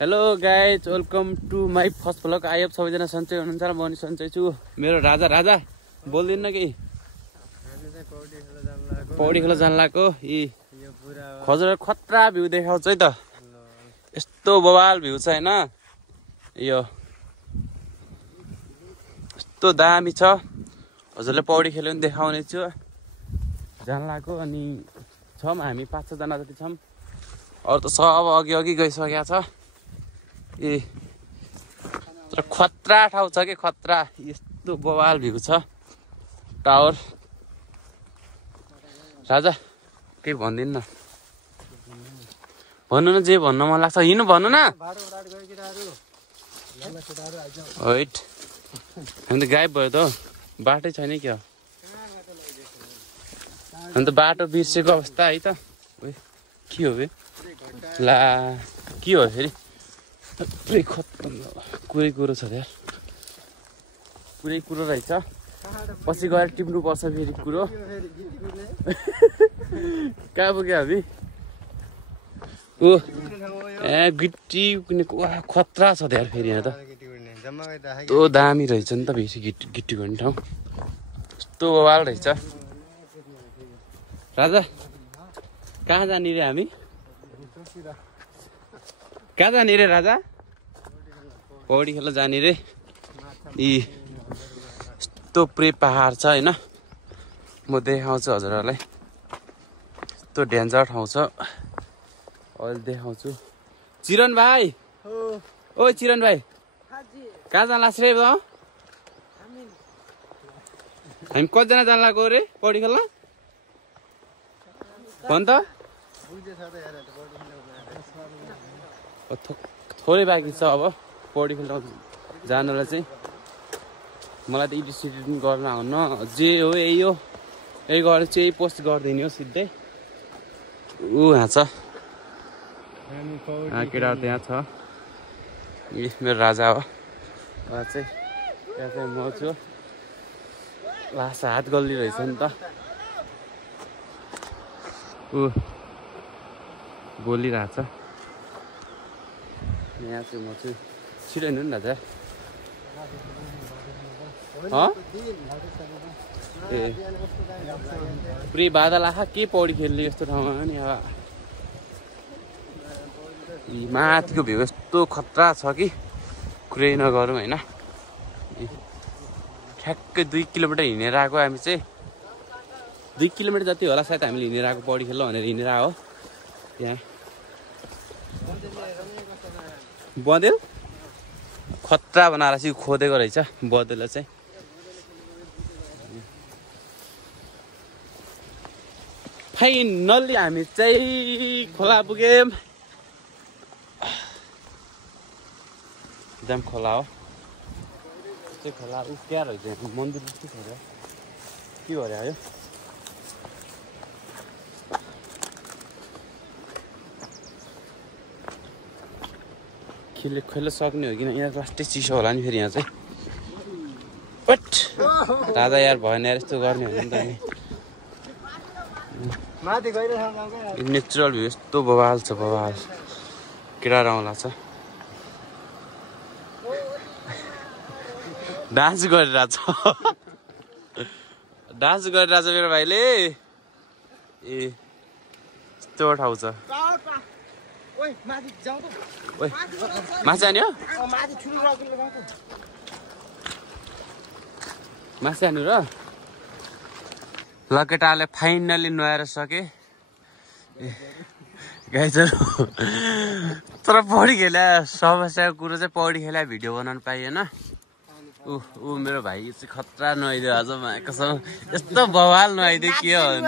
Hello guys, welcome to my first vlog. I hope सबैजना सन्चै हुनुहुन्छ र म पनि सन्चै छु। मेरो राजा राजा बोल्दिन केही। पौडी खेल्न जान लागेको। यी खजुर खतरा भ्यू देखाउँछ है त। यस्तो बवाल भ्यू छ हैन। यो यस्तो दामी छ। हजुरले पौडी खेल्यो भने देखाउने छु। जान लागेको अनि छौँ हामी 5-6 जना जति छौँ। अरू त सब अघि गइसकेको छ। ए तर खतरा ठाउँ छ कि खतरा। यस्तो बवाल भ्यू छ। टावर राजा केही भन्दिन न। भन्नु न जे भन्न मन लाग्छ। हिँड्नु भन्नु न। होइन हामी त गायब भयो त। बाटै छैन क्या। हामी त बाटो बिर्सेको अवस्था है त। के हो बे ला के हो फेरि। पुरै खत्तम पुरै कुरो छ यार। पुरै कुरो रहेछ। पछि गएर टिप्नु पर्छ फेरि कुरो। कहाँ पुग्यो हामी। ओ गिट्टी खतरा छ यार फेरि यहाँ त। यस्तो दामी रहेछ नि त फेरि गिट्टी गर्ने ठाउँ। यस्तो बवाल रहेछ। राजा कहाँ जाने रे हामी। कहाँ जाने रे राजा। पौडी खेल्न जाने रे। यी यस्तो पुरै पहाड छ होइन। म देखाउँछु हजुरहरूलाई। यस्तो डेन्जर ठाउँ छ। अहिले देखाउँछु। चिरन भाइ ओ चिरन भाइ कहाँ जान लाग्छ रे। हामी कतिजना जान लाग्यो रे पौडी खेल्न भन् त। थोरै बाँकी छ अब पौडी खेल्न जानलाई चाहिँ। मलाई त एडिट सिडिट गर्न आउन जे हो यही हो। यही गरेर चाहिँ यही पोस्ट गरिदिने हो सिधै। यहाँ छ केटाहरू त्यहाँ छ। मेरो राजा हो। उहाँ चाहिँ त्यहाँ चाहिँ म छु। लास्ट हात गल्ली रहेछ नि त। बोलिरहेछ। यहाँ चाहिँ म चाहिँ छिटो हिँड्नु नि राजा। ए पुरै बादल आँखा के पौडी खेल्ने यस्तो ठाउँमा नि। माथिको भ्यू यस्तो खतरा छ कि कुरै नगरौँ होइन। ठ्याक्कै 2 किलोमिटर हिँडेर आएको हामी चाहिँ। 2 किलोमिटर जति होला सायद हामीले हिँडेर आएको पौडी खेल्न भनेर हिँडेर आयो। त्यहाँ बँदेल खतरा बनाएर चाहिँ खोदेको रहेछ बँदेलले चाहिँ। फाइनल्ली हामी चाहिँ खोला पुग्यौँ। एकदम खोला हो चाहिँ खोला। क्या रहेछ मन्दिर जस्तो छ र के गरे आयो। खेल्न सक्ने हो किन यहाँ लास्टै चिसो होला नि फेरि यहाँ चाहिँ। राजा यार भएन यार यस्तो गर्ने हो नि त। नेचुरल भ्यू यस्तो बवाल छ बवाल। केटा आउँला छ। डान्स गरिरहेछ। डान्स गरिरहेछ मेरो भाइले। ए यस्तो ठाउँ छ। माथि जाने हो। माथि जानु र। ल केटाले फाइनल्ली नुहाएर सके गाइजहरू। तर पौडी खेला समस्याको कुरो चाहिँ पौडी खेला भिडियो बनाउनु पाइएन। ऊ मेरो भाइ चाहिँ खतरा नुहाइदियो आज। कसम यस्तो बवाल नुहाइदियो के हो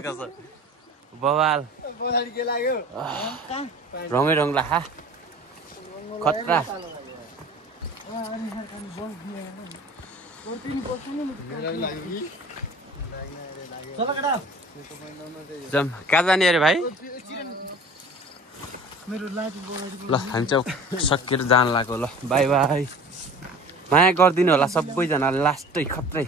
कसम बवाल। रङै रङ लाखा खतरा। कहाँ जाने अरे भाइ। ल हामी चाहिँ सकेर जान लाग्यो। ल बाई बाई। माया गरिदिनु होला सबैजनाले लास्टै खत्रै।